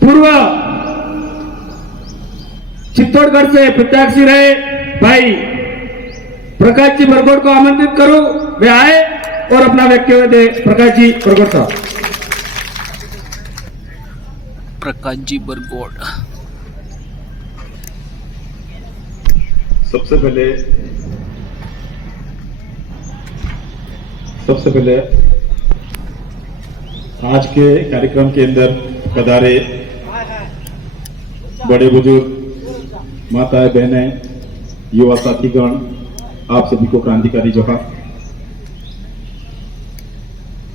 पूर्व चित्तौड़गढ़ से प्रत्याशी रहे भाई प्रकाश जी बरगोड़ को आमंत्रित करूं, वे आए और अपना वक्तव्य दे। प्रकाश जी बरगोड़ साहब। प्रकाश जी बरगोड़। सबसे पहले आज के कार्यक्रम के अंदर पधारे बड़े बुजुर्ग, माताएं, बहनें, युवा साथीगण, आप सभी को क्रांतिकारी जोहार।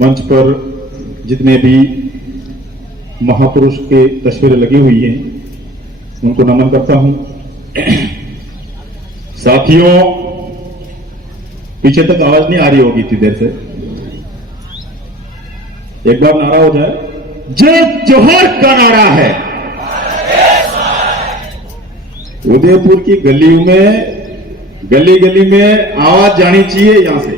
मंच पर जितने भी महापुरुष के तस्वीरें लगी हुई हैं उनको नमन करता हूं। साथियों, पीछे तक आवाज नहीं आ रही होगी इतनी देर से, एक बार नारा हो जाए। जय जोहर का नारा है। उदयपुर की गलियों में, गली गली में आवाज जानी चाहिए यहां से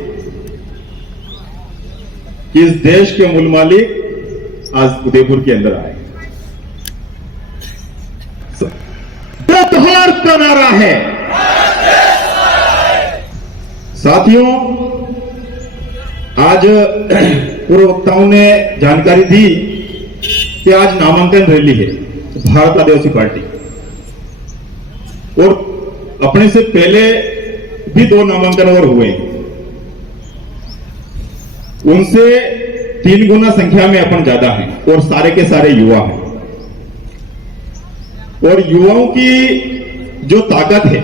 कि इस देश के मूल मालिक आज उदयपुर के अंदर आए। जोहर का नारा है। साथियों, आज पूर्व वक्ताओं ने जानकारी दी कि आज नामांकन रैली है भारत आदिवासी पार्टी, और अपने से पहले भी 2 नामांकन और हुए, उनसे 3 गुना संख्या में अपन ज्यादा हैं और सारे के सारे युवा हैं। और युवाओं की जो ताकत है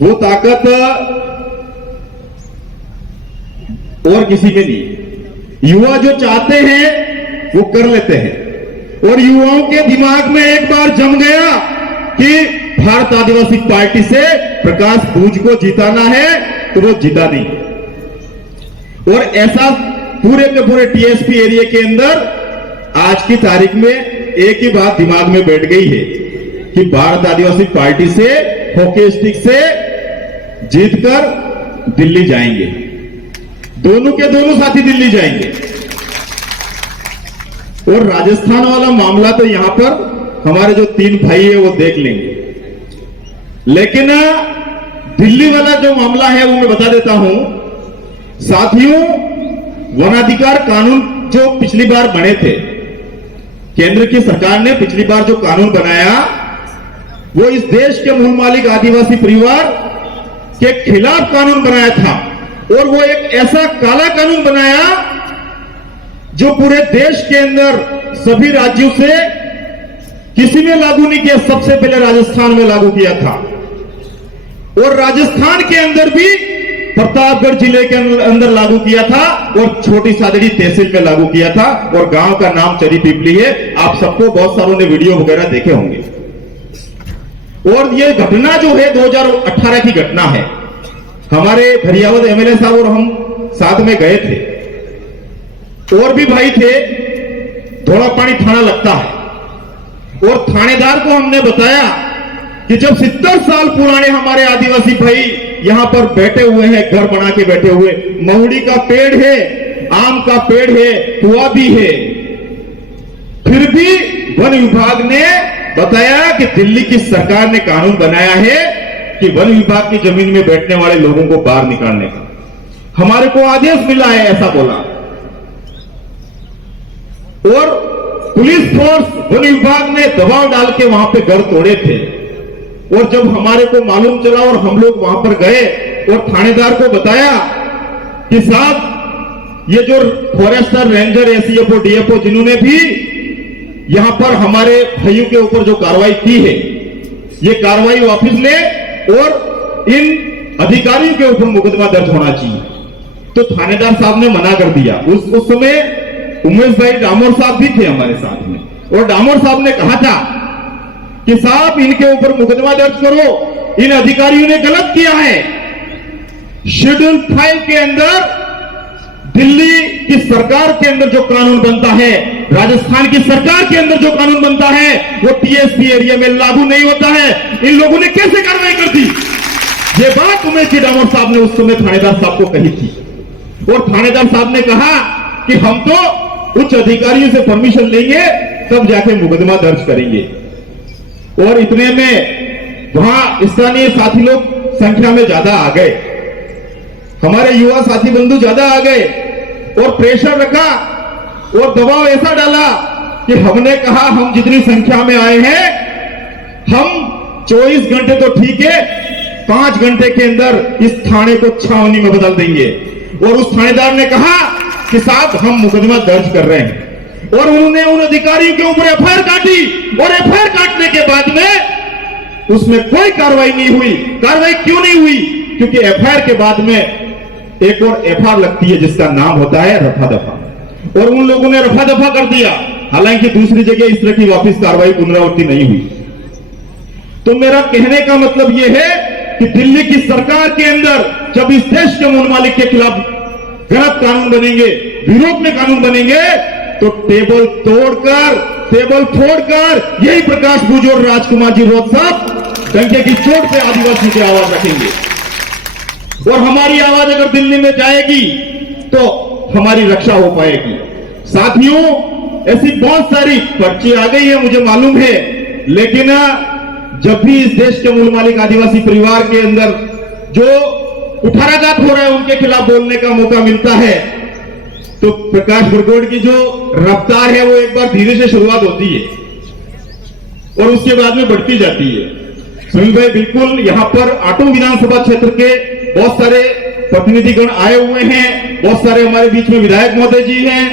वो ताकत और किसी में नहीं। युवा जो चाहते हैं वो कर लेते हैं, और युवाओं के दिमाग में एक बार जम गया कि भारत आदिवासी पार्टी से प्रकाश बूझ को जिताना है तो वो जीता नहीं। और ऐसा पूरे के पूरे टीएसपी एरिया के अंदर आज की तारीख में एक ही बात दिमाग में बैठ गई है कि भारत आदिवासी पार्टी से हॉकी स्टिक से जीतकर दिल्ली जाएंगे। दोनों के दोनों साथी दिल्ली जाएंगे। और राजस्थान वाला मामला तो यहां पर हमारे जो 3 भाई है वो देख लेंगे, लेकिन दिल्ली वाला जो मामला है वो मैं बता देता हूं। साथियों, वनाधिकार कानून जो पिछली बार बने थे, केंद्र की सरकार ने पिछली बार जो कानून बनाया वो इस देश के मूल मालिक आदिवासी परिवार के खिलाफ कानून बनाया था। और वो एक ऐसा काला कानून बनाया जो पूरे देश के अंदर सभी राज्यों से किसी ने लागू नहीं किया, सबसे पहले राजस्थान में लागू किया था। और राजस्थान के अंदर भी प्रतापगढ़ जिले के अंदर लागू किया था और छोटी सादड़ी तहसील में लागू किया था, और गांव का नाम चरी पिपली है। आप सबको बहुत सारों ने वीडियो वगैरह देखे होंगे। और ये घटना जो है 2018 की घटना है। हमारे धरियावद एमएलए साहब और हम साथ में गए थे, और भी भाई थे। धोला पानी थाना लगता है, और थानेदार को हमने बताया कि जब 70 साल पुराने हमारे आदिवासी भाई यहां पर बैठे हुए हैं, घर बना के बैठे हुए, महुड़ी का पेड़ है, आम का पेड़ है, कुआ भी है, फिर भी वन विभाग ने बताया कि दिल्ली की सरकार ने कानून बनाया है कि वन विभाग की जमीन में बैठने वाले लोगों को बाहर निकालने का हमारे को आदेश मिला है, ऐसा बोला। और पुलिस फोर्स, वन विभाग ने दबाव डाल के वहां पे घर तोड़े थे। और जब हमारे को मालूम चला और हम लोग वहां पर गए और थानेदार को बताया कि साहब, ये जो फॉरेस्टर, रेंजर, एसीएफओ, डीएफओ जिन्होंने भी यहां पर हमारे भाइयों के ऊपर जो कार्रवाई की है, ये कार्रवाई वापस ले और इन अधिकारियों के ऊपर मुकदमा दर्ज होना चाहिए। तो थानेदार साहब ने मना कर दिया। उस समय उमेश भाई डामोर साहब भी थे हमारे साथ में, और डामोर साहब ने कहा था कि साहब, इनके ऊपर मुकदमा दर्ज करो, इन अधिकारियों ने गलत किया है। शेड्यूल 5 के अंदर दिल्ली की सरकार के अंदर जो कानून बनता है, राजस्थान की सरकार के अंदर जो कानून बनता है, वो टीएसपी एरिया में लागू नहीं होता है। इन लोगों ने कैसे कार्रवाई कर दी? ये बात उमेश जी डामोर साहब ने उस समय थानेदार साहब को कही थी। और थानेदार साहब ने कहा कि हम तो उच्च अधिकारियों से परमिशन लेंगे, तब जाके मुकदमा दर्ज करेंगे। और इतने में वहां स्थानीय साथी लोग संख्या में ज्यादा आ गए, हमारे युवा साथी बंधु ज्यादा आ गए और प्रेशर रखा और दबाव ऐसा डाला कि हमने कहा हम जितनी संख्या में आए हैं, हम 24 घंटे तो ठीक है, 5 घंटे के अंदर इस थाने को छावनी में बदल देंगे। और उस थानेदार ने कहा कि साहब हम मुकदमा दर्ज कर रहे हैं। और उन्होंने उन अधिकारियों के ऊपर एफआईआर काटी और एफआईआर काटने के बाद में उसमें कोई कार्रवाई नहीं हुई। कार्रवाई क्यों नहीं हुई? क्योंकि एफआईआर के बाद में एक और एफआईआर लगती है जिसका नाम होता है रफा दफा, और उन लोगों ने रफा दफा कर दिया। हालांकि दूसरी जगह इस तरह की वापस कार्रवाई पुनरावृत्ति नहीं हुई। तो मेरा कहने का मतलब यह है कि दिल्ली की सरकार के अंदर जब इस देश के मूल मालिक के खिलाफ गलत कानून बनेंगे, विरोध में कानून बनेंगे, तो टेबल तोड़कर, टेबल फोड़कर यही प्रकाश भूज और राजकुमार जी रोहत साहब डंके की चोट पे आदिवासी की आवाज रखेंगे। और हमारी आवाज अगर दिल्ली में जाएगी तो हमारी रक्षा हो पाएगी। साथियों, ऐसी बहुत सारी पर्ची आ गई है, मुझे मालूम है, लेकिन जब भी इस देश के मूल मालिक आदिवासी परिवार के अंदर जो कुठाराघात हो रहा है उनके खिलाफ बोलने का मौका मिलता है, तो प्रकाश बरगोड़ की जो रफ्तार है वो एक बार धीरे से शुरुआत होती है और उसके बाद में बढ़ती जाती है। सुनील भाई, बिल्कुल यहां पर आटो विधानसभा क्षेत्र के बहुत सारे प्रतिनिधिगण आए हुए हैं, बहुत सारे हमारे बीच में विधायक महोदय जी हैं,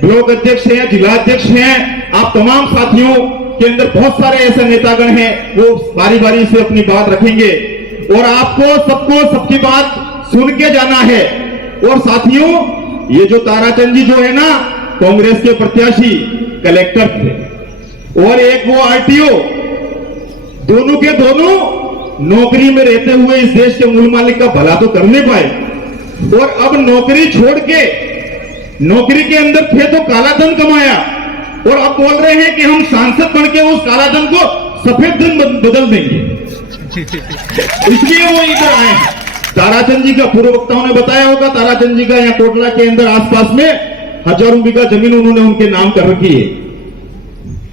ब्लॉक अध्यक्ष हैं, जिला अध्यक्ष हैं। आप तमाम साथियों के अंदर बहुत सारे ऐसे नेतागण हैं, वो बारी बारी से अपनी बात रखेंगे और आपको सबको सबकी बात सुन के जाना है। और साथियों, ये जो ताराचंद जी जो है ना, कांग्रेस के प्रत्याशी कलेक्टर थे और एक वो आरटीओ, दोनों के दोनों नौकरी में रहते हुए इस देश के मूल मालिक का भला तो कर नहीं पाए और अब नौकरी छोड़ के, नौकरी के अंदर थे तो काला धन कमाया और अब बोल रहे हैं कि हम सांसद बन के उस काला धन को सफेद धन बदल देंगे। इसलिए वो इधर आए हैं। ताराचंद जी का पूर्व वक्ताओं ने बताया होगा, ताराचंद जी का यहाँ कोटला के अंदर आसपास में हजारों बीघा जमीन उन्होंने उनके नाम कर रखी है।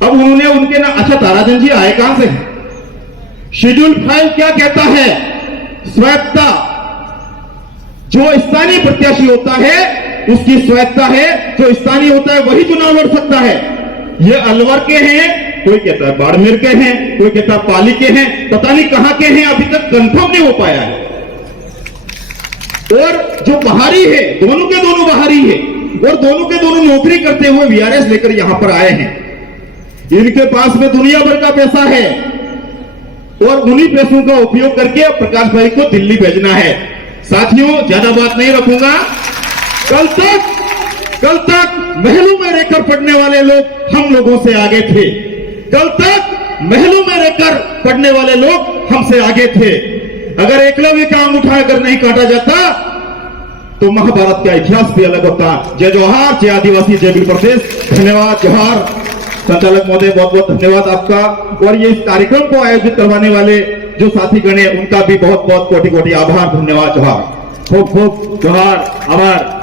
अब उन्होंने उनके नाम, अच्छा ताराचंद जी आए कहां से? शेड्यूल 5 क्या कहता है? स्वायत्ता। जो स्थानीय प्रत्याशी होता है उसकी स्वायत्ता है, जो स्थानीय होता है वही चुनाव लड़ सकता है। ये अलवर के हैं, कोई कहता है बाड़मेर के हैं, कोई कहता है पाली के हैं, पता नहीं कहां के हैं, अभी तक कंफर्म नहीं हो पाया है। और जो बाहरी है, दोनों के दोनों बाहरी है और दोनों के दोनों नौकरी करते हुए वीआरएस लेकर यहां पर आए हैं। इनके पास में दुनिया भर का पैसा है और उन्हीं पैसों का उपयोग करके प्रकाश भाई को दिल्ली भेजना है। साथियों, ज्यादा बात नहीं रखूंगा। कल तक महलों में रहकर पढ़ने वाले लोग हम लोगों से आगे थे। कल तक महलों में रहकर पढ़ने वाले लोग हमसे आगे थे। अगर एकलव्य का आम उठाकर नहीं काटा जाता तो महाभारत का इतिहास भी अलग होता। जय जोहार, जय आदिवासी, जय बिल प्रदेश। धन्यवाद, जोहार। संचालक महोदय, बहुत बहुत धन्यवाद आपका। और ये इस कार्यक्रम को आयोजित करवाने वाले जो साथीगण हैं उनका भी बहुत बहुत कोटि कोटि आभार, धन्यवाद, जोहार। खूब खूब जोहार, आभार।